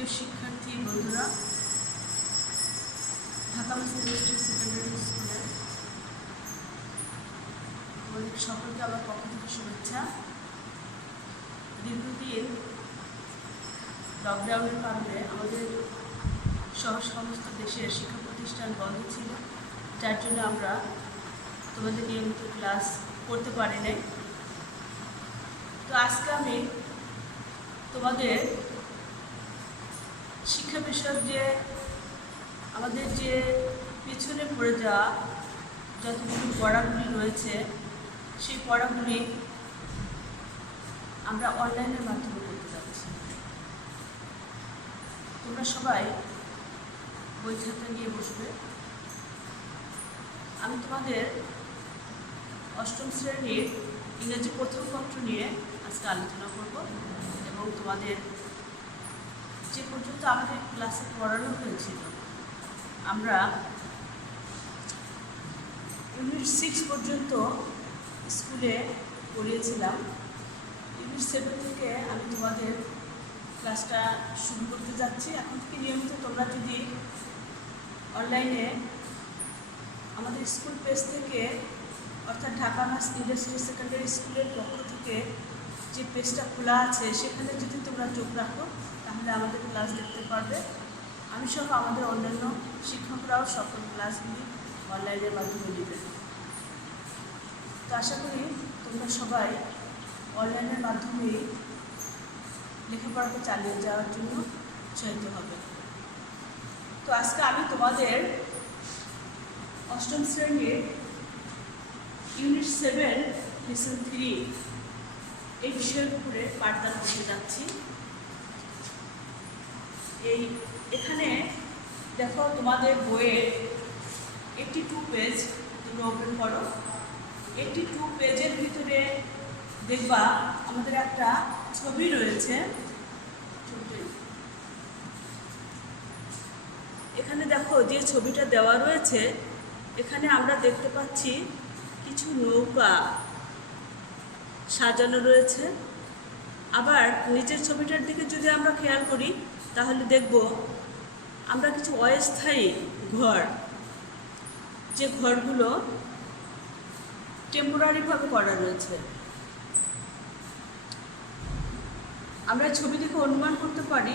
প্রিয় শিক্ষার্থী বন্ধুরা, ঢাকা সেমিস্টার সেকেন্ডারি স্কুলের তোমাদের সকলকে আমার পক্ষ থেকে শুভেচ্ছা। দীর্ঘদিন লকডাউনের কারণে আমাদের সমস্ত দেশের শিক্ষা প্রতিষ্ঠান বন্ধ ছিল, যার জন্য আমরা তোমাদের নিয়মিত ক্লাস করতে পারি নাই। তো আজকে আমি তোমাদের শিক্ষা বিষয়ক যে আমাদের যে পিছনে পড়ে যাওয়া যতগুলো পড়াগুলি রয়েছে, সেই পড়াগুলি আমরা অনলাইনের মাধ্যমে করতে যাচ্ছি। তোমরা সবাই বই খাতা নিয়ে বসবে। আমি তোমাদের অষ্টম শ্রেণীর ইংরেজি প্রথম পত্র নিয়ে আজকে আলোচনা করব এবং তোমাদের যে পর্যন্ত আমাদের ক্লাসে পড়ানো হয়েছিল, আমরা ইউনিট 6 পর্যন্ত স্কুলে পড়িয়েছিলাম। ইউনিট 7 থেকে আমি তোমাদের ক্লাসটা শুরু করতে যাচ্ছি। এখন থেকে নিয়মিত তোমরা যদি অনলাইনে আমাদের স্কুল পেজ থেকে, অর্থাৎ ঢাকা ইন্ডাস্ট্রি সেকেন্ডারি স্কুলের পক্ষ থেকে যে পেজটা খোলা আছে, সেখানে যদি তোমরা চোখ রাখো তাহলে আমাদের ক্লাস দেখতে পারবে। আমি সহ আমাদের অন্যান্য শিক্ষকরাও সকল ক্লাসগুলি অনলাইনের মাধ্যমে নেবে। তো আশা করি তোমরা সবাই অনলাইনের মাধ্যমেই লেখাপড়াকে চালিয়ে যাওয়ার জন্য উৎসাহিত হবে। তো আজকে আমি তোমাদের অষ্টম শ্রেণীর ইউনিট 7 লেসন 3 এই বিষয়ের উপরে পাঠদান করতে যাচ্ছি। এখানে দেখো, তোমাদের বইয়ের 82 পেজ তোমরা ওপেন করো। 82 পেজের ভিতরে দেখবা আমাদের একটা ছবি রয়েছে। এখানে দেখো যে ছবিটা দেওয়া রয়েছে, এখানে আমরা দেখতে পাচ্ছি কিছু নৌকা সাজানো রয়েছে। আবার নিচের ছবিটার দিকে যদি আমরা খেয়াল করি তাহলে দেখব আমরা কিছু অস্থায়ী ঘর, যে ঘরগুলো টেম্পোরারিভাবে করা রয়েছে। আমরা ছবি দেখে অনুমান করতে পারি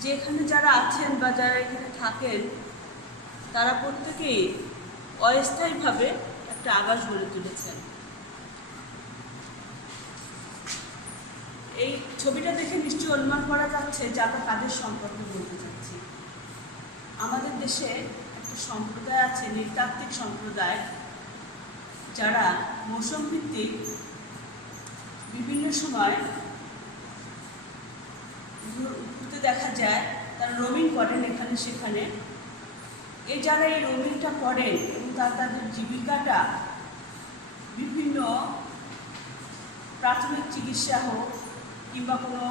যে এখানে যারা আছেন বা যারা এখানে থাকেন, তারা প্রত্যেকেই অস্থায়ীভাবে একটা আবাস গড়ে তুলেছেন। এই ছবিটা দেখে নিশ্চয়ই অনুমান করা যাচ্ছে যে আমরা কাদের সম্পর্কে বলতে চাচ্ছি। আমাদের দেশে একটা সম্প্রদায় আছে, নৃতাত্ত্বিক সম্প্রদায়, যারা মৌসুম ভিত্তিক বিভিন্ন সময় ঘুরতে দেখা যায়, তারা রোমিং করেন এখানে সেখানে। এই যারা এই রোমিংটা করেন এবং তাদের জীবিকাটা বিভিন্ন প্রাথমিক চিকিৎসা হোক কিংবা কোনো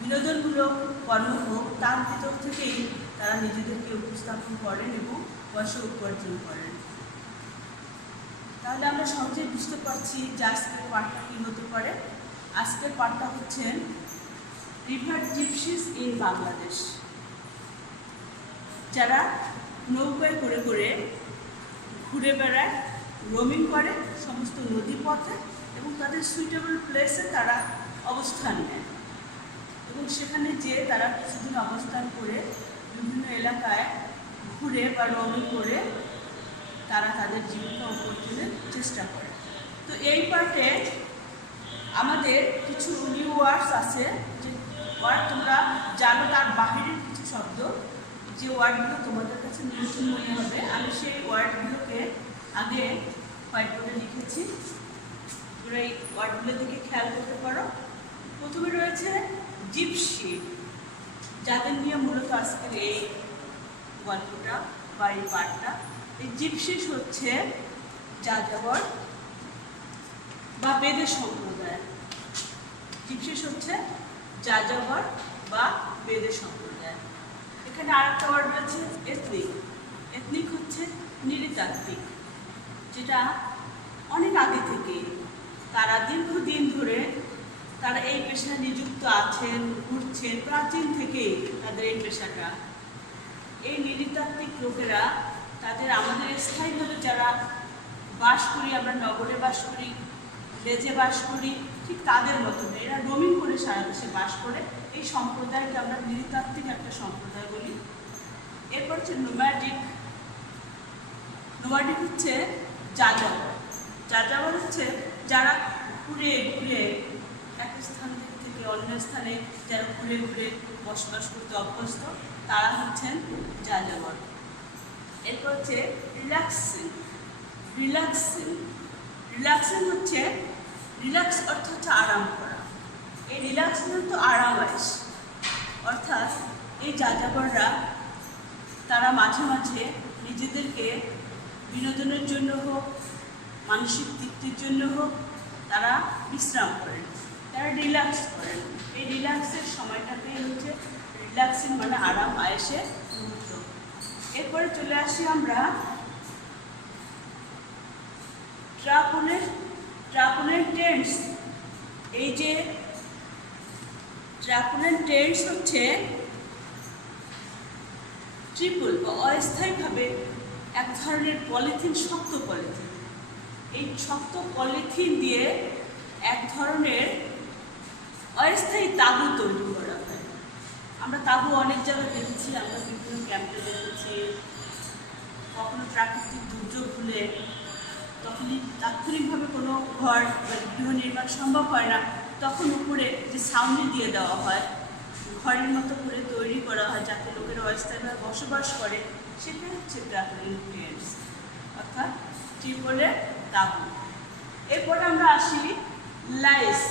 বিনোদনমূলক কর্ম হোক, তার ভিতর থেকেই তারা নিজেদেরকে উপস্থাপন করেন এবং পয়সা উপার্জন করেন। তাহলে আমরা সহজেই বুঝতে পারছি যে আজকের পাঠটা কী হতে পারে। আজকের পাঠটা হচ্ছেন রিভার জিপসিস ইন বাংলাদেশ, যারা নৌকায় করে করে ঘুরে বেড়ায়, রোমিং করে সমস্ত নদী পথে এবং তাদের সুইটেবল প্লেসে তারা অবস্থান নেয় এবং সেখানে যেয়ে তারা কিছুদিন অবস্থান করে বিভিন্ন এলাকায় ঘুরে বা রোমিং করে তারা তাদের জীবিকা উপার্জনের চেষ্টা করে। তো এই পার্টে আমাদের কিছু নিউ ওয়ার্ডস আছে, যে ওয়ার্ড তোমরা জানো, তার বাহিরের কিছু শব্দ, যে ওয়ার্ডগুলো তোমাদের কাছে নতুন মনে হবে। আমি সেই ওয়ার্ডগুলোকে আগে হোয়াইট বোর্ডে লিখেছি, তোমরা এই ওয়ার্ডগুলোর দিকে খেয়াল করতে পারো। প্রথমে রয়েছে জিপসি, যাদের নিয়ে মূলত আজকের এই গল্পটা বা এই পাঠটা। এই জিপসিস হচ্ছে যাযাবর বা বেদে সম্প্রদায়। জিপসিস হচ্ছে যাযাবর বা বেদে সম্প্রদায়। এখানে আরেকটা ওয়ার্ড রয়েছে এথনিক। এথনিক হচ্ছে নৃতাত্ত্বিক, যেটা অনেক আগে থেকে তারা দীর্ঘদিন ধরে তারা এই পেশায় নিযুক্ত আছেন, ঘুরছেন প্রাচীন থেকেই তাদের এই পেশাটা। এই নৃতাত্ত্বিক লোকেরা তাদের আমাদের স্থায়ীভাবে যারা বাস করি, আমরা নগরে বাস করি, লেজে বাস করি, ঠিক তাদের মতো এরা রোমিং করে সারা দেশে বাস করে। এই সম্প্রদায়কে আমরা নৃতাত্ত্বিক একটা সম্প্রদায় বলি। এরপর হচ্ছে নোম্যাডিক। নোম্যাডিক হচ্ছে যাযাবর। যাযাবর হচ্ছে যারা ঘুরে ঘুরে এক স্থান থেকে অন্য স্থানে যারা ঘুরে ঘুরে বসবাস করতে অভ্যস্ত, তারা হচ্ছেন যাযাবর। এরপর হচ্ছে রিল্যাক্সিং। রিল্যাক্সিং রিল্যাক্সিং হচ্ছে রিল্যাক্স অর্থ হচ্ছে আরাম করা। এই রিল্যাক্সিং তো আরামাইশ, অর্থাৎ এই যাযাবররা তারা মাঝে মাঝে নিজেদেরকে বিনোদনের জন্য হোক, মানসিক তৃপ্তির জন্য হোক, তারা বিশ্রাম করেন, তারা রিল্যাক্স করেন। এই রিল্যাক্সের সময়টাতেই হচ্ছে রিল্যাক্সিং মানে আরাম আয়েসের মুহূর্ত। এরপরে চলে আসি আমরা ট্রাপুলেন্ট টেন্টস। এই যে ট্রাপুলেন্ট টেন্টস হচ্ছে ট্রিপল বা অস্থায়ীভাবে এক ধরনের পলিথিন, শক্ত পলিথিন। এই শক্ত পলিথিন দিয়ে এক ধরনের অস্থায়ী তাঁবু তৈরি করা হয়। আমরা তাঁবু অনেক জায়গায় দেখেছি, আমরা বিভিন্ন ক্যাম্পে দেখেছি। কখনো প্রাকৃতিক দুর্যোগ হলে তখনই তাৎক্ষণিকভাবে কোনো ঘর বা গৃহ নির্মাণ সম্ভব হয় না, তখন উপরে যে ছাউনি দিয়ে দেওয়া হয়, ঘরের মতো করে তৈরি করা হয় যাতে লোকেরা অস্থায়ীভাবে বসবাস করে, সেটাই হচ্ছে ট্রাপুলেন্ট টেন্টস, অর্থাৎ ট্রিপলের তাঁবু। এরপরে আমরা আসি লাইস।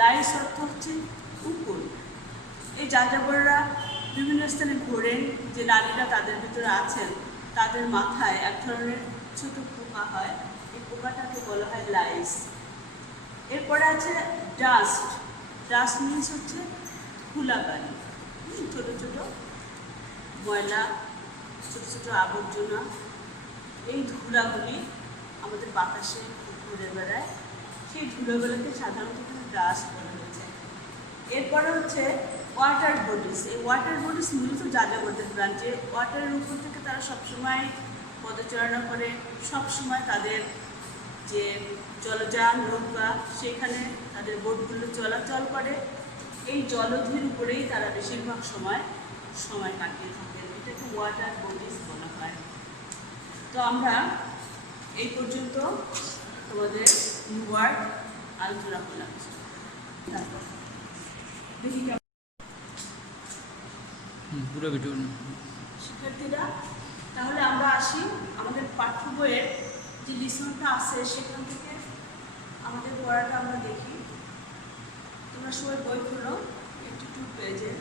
লাইস অর্থ হচ্ছে উকুন। এই যাযাবররা বিভিন্ন স্থানে ঘোরেন, যে নারীরা তাদের ভিতরে আছেন তাদের মাথায় এক ধরনের ছোট পোকা হয়, এই পোকাটাকে বলা হয় লাইস। এরপরে আছে ডাস্ট। ডাস্ট মিনস হচ্ছে ধুলাবালি, ছোটো ছোটো ময়লা, ছোটো ছোটো আবর্জনা, এই ধুলাগুলি আমাদের বাতাসে ঘুরে বেড়ায়, সেই ধুলোগুলোকে সাধারণত ডাস্ট বলা হয়েছে। এরপরে হচ্ছে ওয়াটার বডিস। এই ওয়াটার বডিস মূলত যাযাবরদের ব্রাঞ্চে। ওয়াটারের উপর থেকে তারা সবসময় পদচারণা করে, সবসময় তাদের যে জলযান নৌকা সেখানে তাদের বোটগুলো চলাচল করে। এই জলধির উপরেই তারা বেশিরভাগ সময় কাটিয়ে থাকেন। এটাকে ওয়াটার বডিস বলা হয়। তো আমরা এই পর্যন্ত তোমাদের ওয়ার্ড আলোচনা করলাম। দেখি পুরো ভিডিও শিক্ষার্থীরা, তাহলে আমরা আসি আমাদের পাঠ্য বইয়ের যে লিসনটা আছে সেখান থেকে আমাদের পড়াটা আমরা দেখি। তোমরা সবাই বই খুলো 82 পেজে।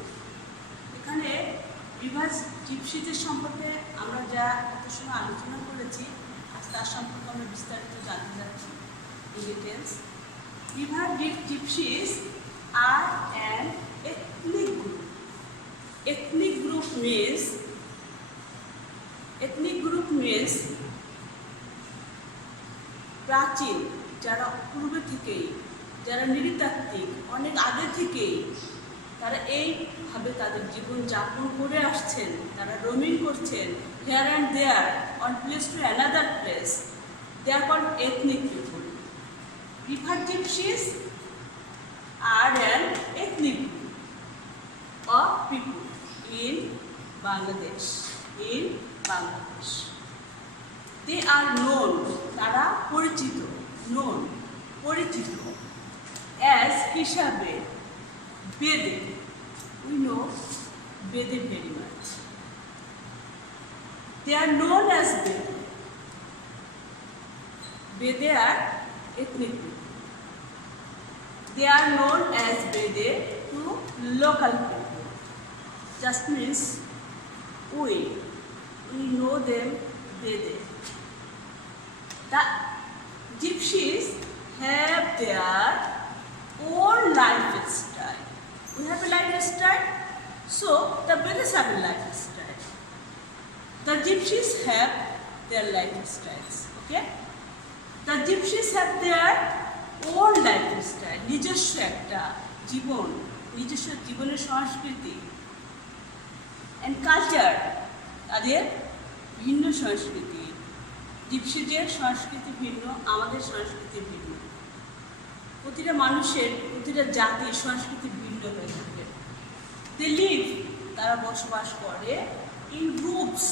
এখানে রিভার্স জিপসিদের সম্পর্কে আমরা যা এত সময় আলোচনা করেছি, আজ তার সম্পর্কে আমরা বিস্তারিত জানতে যাচ্ছি in details. River gypsies are an ethnic group. Ethnic group means প্রাচীন, যারা পূর্বে থেকেই, যারা নৃতাত্ত্বিক অনেক আগে থেকেই তারা এইভাবে তাদের জীবন যাপন করে আসছেন, তারা রোমিং করছেন here and there, on place to another place. They are called ethnic people. River gypsies are an ethnic group of people in Bangladesh. They are known, তারা পরিচিত, known পরিচিত, as হিসাবে বেদে। We know Bede very much. They are known as Bede. Bede are ethnic people. They are known as Bede to local people. Just means we know them Bede. The gypsies have their own lifestyle. We have a lifestyle, so the Bedes have a lifestyle. The gypsies have their lifestyles. Okay? The gypsies have their on lifestyle, নিজস্ব একটা জীবন, নিজস্ব জীবনের সংস্কৃতি and culture, তাদের ভিন্ন সংস্কৃতি। জিপসিদের সংস্কৃতি ভিন্ন, আমাদের সংস্কৃতি ভিন্ন। প্রতিটা মানুষের, প্রতিটা জাতির সংস্কৃতি ভিন্ন হয়ে থাকে। দে লিভ, তারা বসবাস করে ইন গ্রুপস।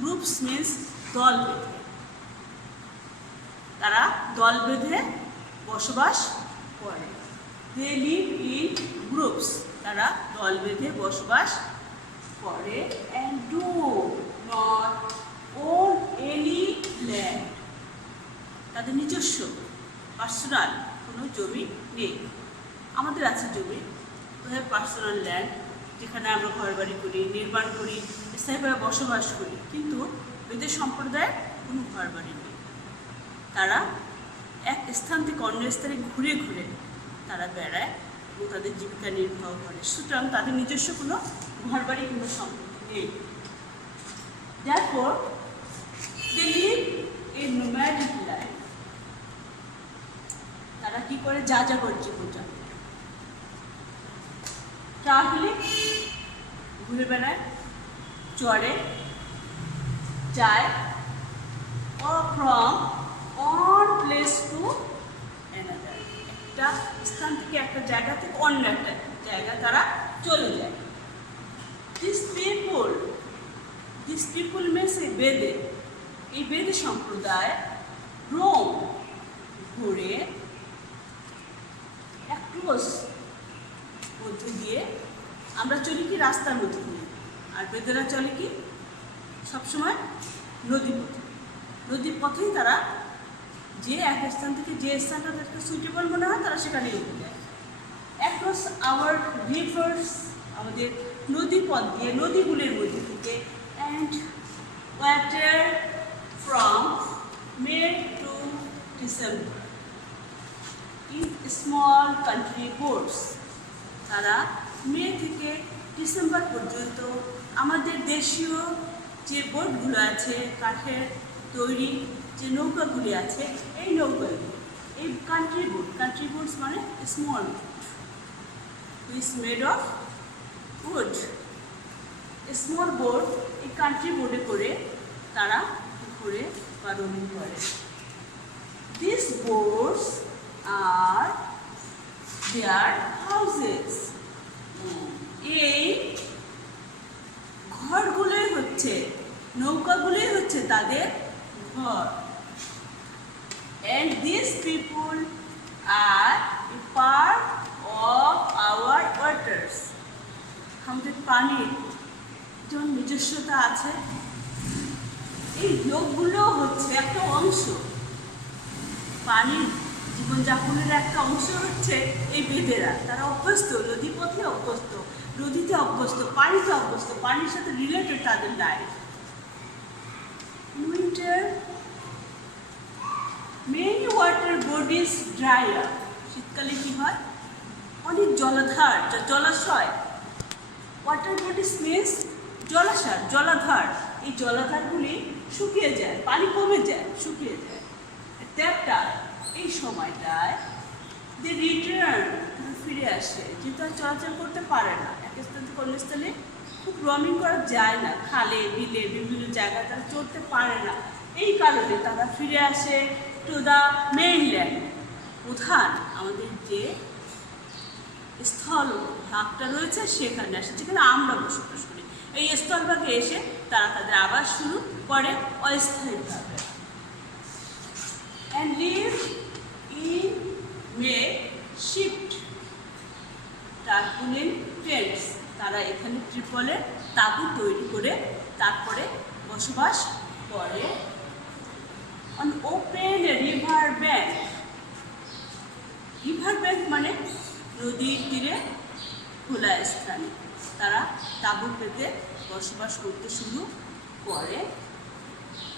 গ্রুপস মিন্স দল বেঁধে। তারা দল বেঁধে বসবাস করে। দে লিভ ইন গ্রুপস, তারা দল বেঁধে বসবাস করে। And do not own any land, তাদের নিজস্ব পার্সোনাল কোনো জমি নেই। আমাদের আছে জমি, তো হ্যাভ পার্সোনাল ল্যান্ড, যেখানে আমরা ঘর বাড়ি করি, নির্মাণ করি, স্থায়ীভাবে বসবাস করি। কিন্তু বেদের সম্প্রদায়ের কোনো ঘর বাড়ি নেই। তারা এক স্থান থেকে অন্য স্থানে ঘুরে ঘুরে তারা বেড়ায় এবং তাদের জীবিকা নির্বাহ করে। সুতরাং তাদের নিজস্ব কোনো ঘর বাড়ি, কোনো সম্পত্তি নেই। Therefore, they live a nomadic life. তারা কি করে? যা যা করে জীবনযাপন। ট্রাভেলিং, ঘুরে বেড়ায়, চড়ে, যায়, or from one place to another, একটা স্থান থেকে একটা জায়গা থেকে অন্য একটা জায়গায় তারা চলে যায়। These people means a বেদে, এই বেদে সম্প্রদায় রোম, ঘুরে, অ্যাক্রস মধ্যে দিয়ে। আমরা চলি কি? রাস্তার মধ্যে দিয়ে। আর বেদেরা চলে কি? সবসময় নদী পথে। নদীর পথেই তারা যে এক স্থান থেকে যে স্থানটা তাদেরকে সুইটেবল মনে হয় তারা সেখানে এগিয়ে যায়। অ্যাক্রস আওয়ার রিভার্স, আমাদের নদী পথ দিয়ে, নদীগুলির মধ্যে থেকে। And water from May to December in small country boats, তারা মে থেকে ডিসেম্বর পর্যন্ত আমাদের দেশীয় যে বোটগুলো আছে, কাঠের তৈরি যে নৌকাগুলি আছে, এই নৌকাগুলো, এই কান্ট্রি বোটস মানে small boat, is made of wood. Small boat, এই কান্ট্রি বোটে করে তারা ঘুরে বা রোমিং করে। This boats are their houses, এই ঘরগুলোই হচ্ছে, নৌকাগুলোই হচ্ছে তাদের ঘর। And these people are a part of our waters, আমাদের পানির যেমন নিজস্বতা আছে, এই লোকগুলো হচ্ছে একটা অংশ, পানির জীবনযাপনের একটা অংশ হচ্ছে এই বেদেরা। তারা অভ্যস্ত, নদীপথে অভ্যস্ত, নদীতে অভ্যস্ত, পানিতে অভ্যস্ত, পানির সাথে রিলেটেড তাদের life. Winter many water bodies dry up, শীতকালে কি হয়? অনেক জলাধার, জলাশয়, ওয়াটার বডিজ মিন্স জলাশয়, জলাধার, এই জলাধারগুলি শুকিয়ে যায়, পানি কমে যায়, শুকিয়ে যায়। দ্যাটটা, এই সময়টায় দে রিটার্ন, ফিরে আসে, যেহেতু আর চলাচল করতে পারে না, এক স্থান থেকে অন্য স্থানে খুব রমিং করা যায় না, খালে বিলে বিভিন্ন জায়গায় তারা চড়তে পারে না। এই কারণে তারা ফিরে আসে টু দ্য মেইনল্যান্ড, প্রধান আমাদের যে স্থল ভাগটা রয়েছে সেখানে আসে, যেখানে আমরা বসবাস করি। এই স্থলভাগে এসে তারা তাদের আবাস শুরু করে অস্থায়ীভাবে। And live in makeshift tarpaulin tents, তারা এখানে ত্রিপলের তাঁবু তৈরি করে তারপরে বসবাস করে। On open river bank, river bank মানে নদীর তীরে খোলা স্থানে তারা তাঁবু পেতে বসবাস করতে শুরু করে।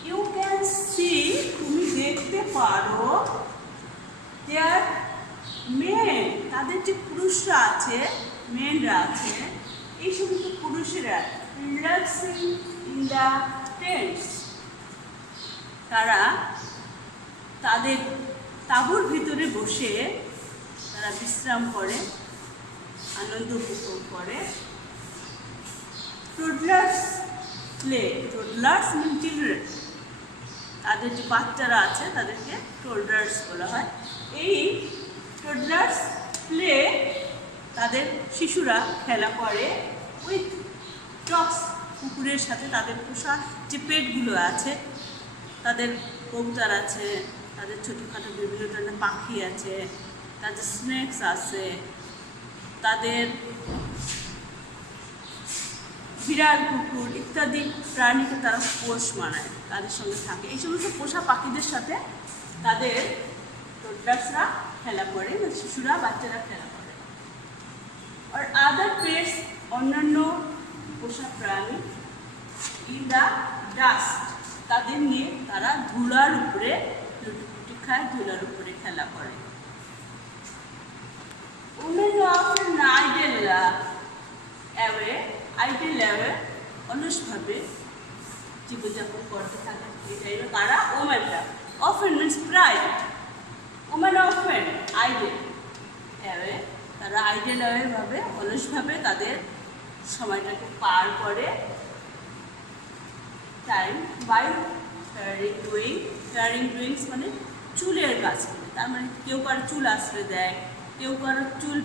ইউ ক্যান সি, তুমি দেখতে পারো, দেয়ার মেন, তাদের যে পুরুষরা আছে, মেনরা আছে, এই সমস্ত পুরুষেরা রিল্যাক্সিং ইন দ্য টেন্টস, তারা তাদের তাঁবুর ভিতরে বসে তারা বিশ্রাম করে, আনন্দ উপভোগ করে। toddlers play, toddlers mean children, তাদের যে বাচ্চারা আছে তাদেরকে toddlers বলা হয়। এই toddlers play, তাদের শিশুরা খেলা করে উইথ ডগস, কুকুরের সাথে তাদের পোষা যে পেটগুলো আছে, তাদের কবুতর আছে, তাদের ছোটোখাটো বিভিন্ন ধরনের পাখি আছে, তাদের স্নেকস আছে, তাদের বিড়াল কুকুর ইত্যাদি প্রাণীকে তারা পোষ মানায়, তাদের সঙ্গে থাকে। এই সমস্ত পোষা পাখিদের সাথে তাদের toddlersরা খেলা করে, শিশুরা বাচ্চারা খেলা করে। আর আদার পেটস, অন্যান্য পোষা প্রাণী, ইন দ্য ডাস্ট, তাদের নিয়ে তারা ধুলার উপরে লুটোপুটি খায়, ধুলার উপরে খেলা করে। women often idle অলসভাবে জীবনযাপন করতে থাকে। এটাই কারা? ওমেনরা। often means প্রায়, women often idle away, তারা idle away ভাবে অলসভাবে তাদের সময়টাকে পার করে। টাইম বাই হেয়ারিং ডুইংস মানে চুলের কাজ করে, তার মানে কেউ কারো চুল আশ্রয় দেয়, কেউ কারো চুল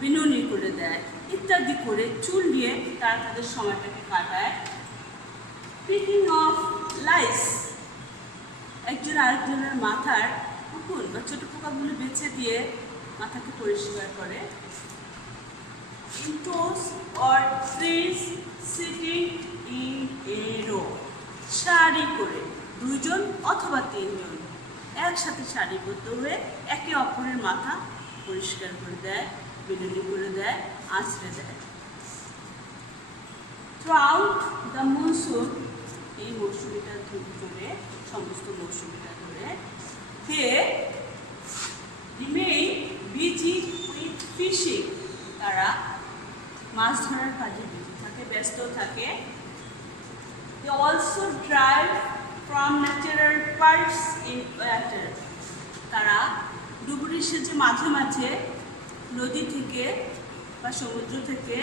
বিনুনি করে দেয় ইত্যাদি করে চুল দিয়ে তারা তাদের সময়টাকে কাটায়। পিকিং অফ লাইস, একজন আরেকজনের মাথার উকুন বা ছোটো পোকাগুলো বেছে দিয়ে মাথাকে পরিষ্কার করে। Indoors or trees sitting in a row, সারি করে দুইজন অথবা তিনজন একসাথে সারিবদ্ধ হয়ে একে অপরের মাথা পরিষ্কার করে দেয়, বিনুনি করে দেয়, আঁচড়ে দেয়। থ্রুআউট দ্য মনসুন, এই মৌসুমিটা ধরে, সমস্ত মৌসুমিটা ধরে, হে রিমেইন বিজি উইথ ফিশিং, তারা মাছ ধরার কাজে বিজি থাকে, ব্যস্ত থাকে। They also drive from natural parts in water, তারা ডুবুরি সেচে মাঝে মাঝে নদী থেকে বা সমুদ্র থেকে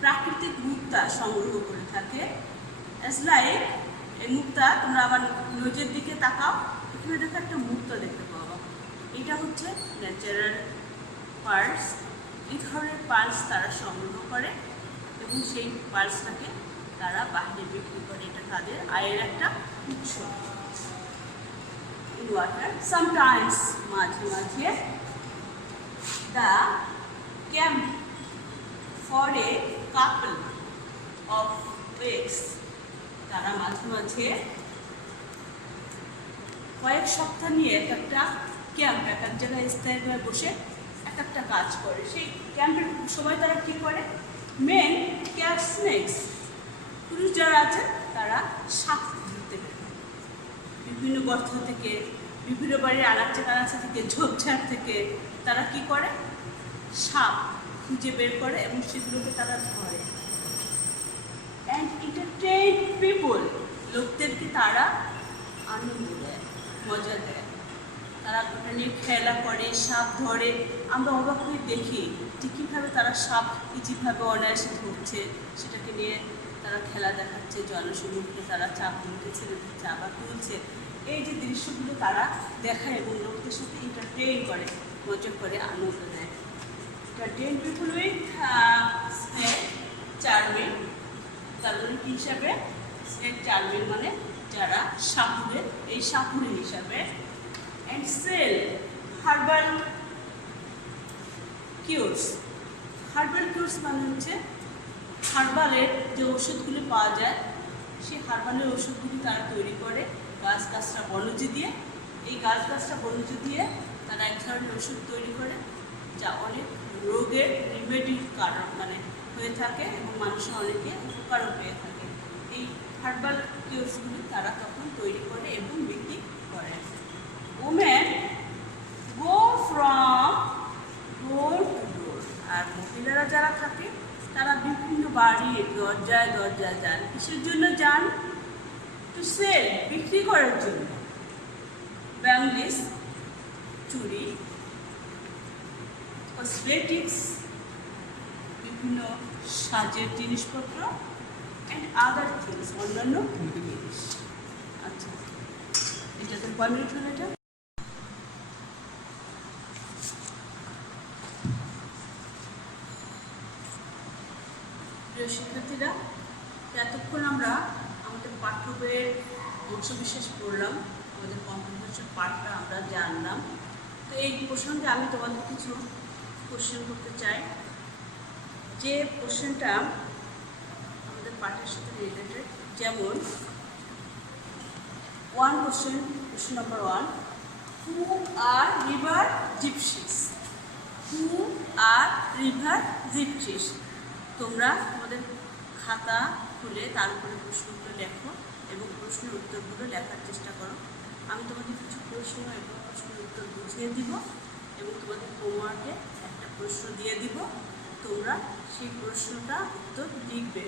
প্রাকৃতিক মুক্তা সংগ্রহ করে থাকে। অ্যাজ লাইক, এই মুক্তা, তোমরা আবার নদীর দিকে তাকাও, এখানে দেখো একটা মুক্তা দেখতে পাবো, এটা হচ্ছে ন্যাচারাল পার্টস। এই ধরনের পার্টস তারা সংগ্রহ করে এবং সেই পার্টসটাকে তারা বাইরে বিক্রি করে, এটা তাদের আয়ের একটা উৎস। ইন ওয়াটার সামটাইমস, মাঝে মাঝে, the camp for a couple of weeks, তারা মাঝে মাঝে কয়েক সপ্তাহ নিয়ে এক একটা ক্যাম্প, এক এক জায়গায় স্থায়ীভাবে বসে এক একটা কাজ করে। সেই ক্যাম্পের সময় তারা কী করে? মেন ক্যাচ স্নেকস, পুরুষ যারা আছে তারা সাপ ধরতে পারে, বিভিন্ন গর্ত থেকে, বিভিন্ন বাড়ির আনাচে কানাচে থেকে, ঝোপঝাড় থেকে তারা কি করে? সাপ খুঁজে বের করে এবং সেগুলোকে তারা ধরে। অ্যান্ড এন্টারটেইন পিপল, লোকদেরকে তারা আনন্দ দেয়, মজা দেয়, তারা ওটা নিয়ে খেলা করে, সাপ ধরে। আমরা অবাক হয়ে দেখি যে কীভাবে তারা সাপ ইজিভাবে অনায়াসে ধরছে, সেটাকে নিয়ে তারা খেলা দেখাচ্ছে, জনসমুখে তারা চাপ তুলতে, ছেড়ে দিচ্ছে, আবার তুলছে। এই যে দৃশ্যগুলো তারা দেখায় এবং লোকদের সাথে এন্টারটেইন করে, মজা করে, আনন্দ দেয়। Entertain people with snake charming, তারপরে কী হিসাবে? স্নেক চার্মিং মানে যারা সাপুরে, এই সাপুরে হিসাবে। And sell herbal cures, herbal cures মানে হচ্ছে হার্বালের যে ওষুধগুলি পাওয়া যায়, সেই হার্বালের ওষুধগুলি তারা তৈরি করে গাছগাছরা বনজ দিয়ে। এই গাছগাছরা বনজ দিয়ে তারা এক ধরনের ওষুধ তৈরি করে, যা অনেক রোগের রিমেডির কারণ মানে হয়ে থাকে এবং মানুষের অনেকে উপকারও পেয়ে থাকে। এই হার্বাল কিউরসগুলি তারা তখন তৈরি করে এবং বিক্রি করে। Women go from door to door, আর মহিলারা যারা থাকে তারা বিভিন্ন বাড়ির দরজায় দরজায় যান। কিসের জন্য যান? টু সেল, বিক্রি করার জন্য। বাংলিশ চুড়ি, কসমেটিক্স, বিভিন্ন সাজের জিনিসপত্র অ্যান্ড আদার থিংস, অন্যান্য জিনিস। আচ্ছা, এটাতে কয় মিনিট হলো এটা? প্রিয় শিক্ষার্থীরা, এতক্ষণ আমরা আমাদের পাঠ্য বইয়ের অংশবিশেষ পড়লাম, আমাদের কম্পিউটার পাঠটা আমরা জানলাম। তো এই প্রসঙ্গে আমি তোমাদের কিছু কোশ্চেন করতে চাই, যে কোশ্চেনটা আমাদের পাঠের সাথে রিলেটেড। যেমন কোশ্চেন নাম্বার 1, হু আর রিভার জিপসিস? হু আর রিভার জিপসিস? তোমরা তোমাদের খাতা খুলে তার উপরে প্রশ্নগুলো লেখো এবং প্রশ্নের উত্তরগুলো লেখার চেষ্টা করো। আমি তোমাদের কিছু প্রশ্ন এবং প্রশ্নের উত্তর বুঝিয়ে দিব এবং তোমাদের হোমওয়ার্কে একটা প্রশ্ন দিয়ে দিব। তোমরা সেই প্রশ্নটা উত্তর লিখবে।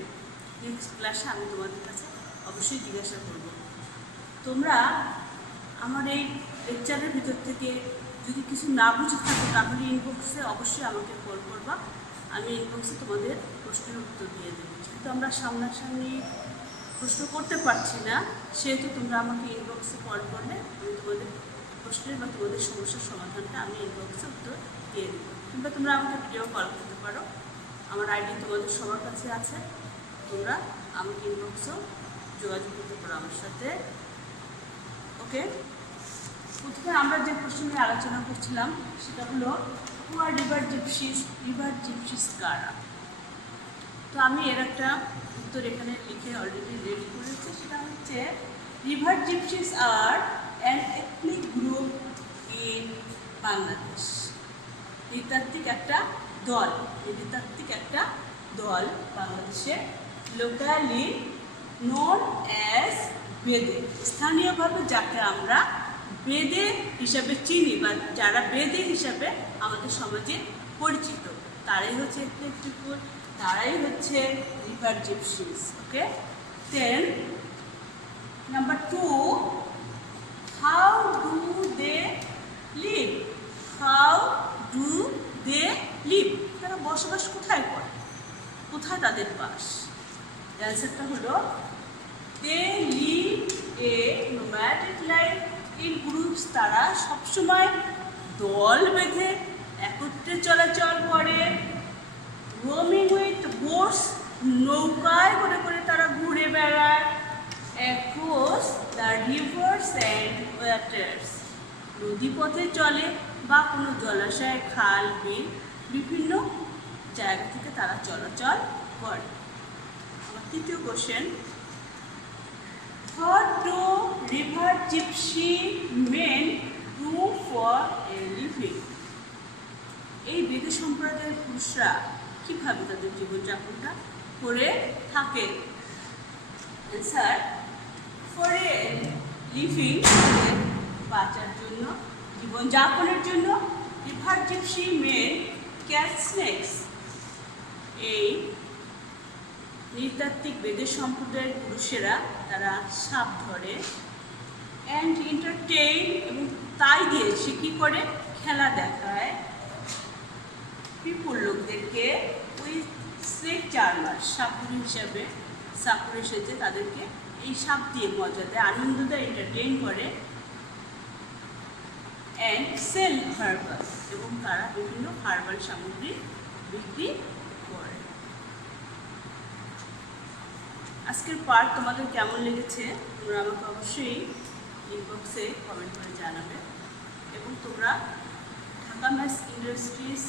নেক্সট ক্লাসে আমি তোমাদের কাছে অবশ্যই জিজ্ঞাসা করব। তোমরা আমার এই লেকচারের ভিতর থেকে যদি কিছু না বুঝে থাকো তাহলে ইনবক্সে অবশ্যই আমাকে কল করবা। আমি ইনবক্সে তোমাদের প্রশ্নের উত্তর দিয়ে দেবো। যেহেতু আমরা সামনাসামনি প্রশ্ন করতে পারছি না, সেহেতু তোমরা আমাকে ইনবক্সে কল করলে আমি তোমাদের প্রশ্নের বা তোমাদের সমস্যার সমাধানটা আমি ইনবক্সে উত্তর দিয়ে দেবো। কিংবা তোমরা আমাকে ভিডিও কল করতে পারো, আমার আইডি তোমাদের সবার কাছে আছে। তোমরা আমাকে ইনবক্সেও যোগাযোগ করতে পারো আমার সাথে। ওকে, প্রথমে আমরা যে প্রশ্ন নিয়ে আলোচনা করছিলাম সেটা হলো হু আর রিভার জিপসিস? রিভার জিপসিস কারা? তো আমি এর একটা উত্তর এখানে লিখে অলরেডি রেডি করেছি। সেটা হচ্ছে river gypsies are an ethnic group in Bangladesh. নৃতাত্ত্বিক একটা দল, নৃতাত্ত্বিক একটা দল বাংলাদেশে, লোকালি নোন অ্যাজ বেদে, স্থানীয়ভাবে যাকে আমরা বেদে হিসাবে চিনি বা যারা বেদে হিসাবে আমাদের সমাজে পরিচিত, তারাই হচ্ছে এথনিক পিপল, তারাই হচ্ছে river gypsies. Okay, then number 2, how do they live? How do they live? তারা বসবাস কোথায় করে? কোথায় তাদের বাস? অ্যান্সারটা হলো they live a nomadic life in groups. তারা সবসময় দল বেঁধে একত্রে চলাচল করে। রোমিং উইথ বোটস, নৌকায় করে করে তারা ঘুরে বেড়ায়। Across the rivers and waters, নদীপথে চলে বা কোনো জলাশয়, খাল, বিল, বিভিন্ন জায়গা থেকে তারা চলাচল করে। আমার তৃতীয় question, what do river gypsy men do for a living? এই বেদে সম্প্রদায়ের পুরুষরা কীভাবে তাদের জীবনযাপনটা করে থাকে? অ্যান্সার, ফর এ লিভিং, বাঁচার জন্য, জীবনযাপনের জন্য river gypsy men catch snakes. এই নৃতাত্ত্বিক বেদের সম্প্রদায়ের পুরুষেরা তারা সাপ ধরে। অ্যান্ড এন্টারটেইন, এবং তাই দিয়ে সে কী করে? খেলা দেখায় পিপুল, লোকদেরকে ওই স্নেক চার্মার, সাপুরি হিসাবে, সাপুরে সেজে তাদেরকে এই সাপ দিয়ে মজা দেয়, আনন্দ দেয়, এন্টারটেইন করে। অ্যান্ড সেল হার্বাল, এবং তারা বিভিন্ন হার্বাল সামগ্রী বিক্রি করে। আজকের পার্ট তোমাদের কেমন লেগেছে তোমরা আমাকে অবশ্যই ইনবক্সে কমেন্ট করে জানাবে। এবং তোমরা ঢাকা ম্যাথস ইন্ডাস্ট্রিজ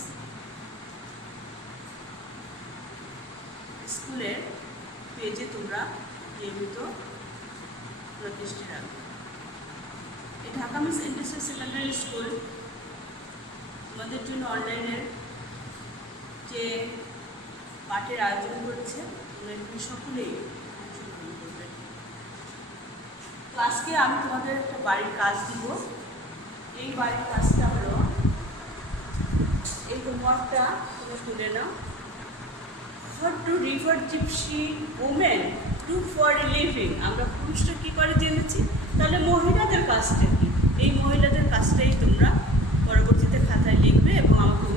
স্কুলের পেজে তোমরা নিয়মিত প্রতিষ্ঠিত রাখবে। এই Dhaka maths industries secondary school তোমাদের জন্য অনলাইনের যে পাঠের আয়োজন করেছে, তোমরা এখানে সকলেই অংশগ্রহণ করবে। তো আজকে আমি তোমাদের একটা বাড়ির কাজ দিব। এই বাড়ির কাজটা হলো, এই হোমওয়ার্কটা তুমি তুলে নাও। What do river gypsy women do for a living? আমরা পুরুষরা কী করে জেনেছি, তাহলে মহিলাদের কাজটা কী? এই মহিলাদের কাজটাই তোমরা পরবর্তীতে খাতায় লিখবে এবং আমাকে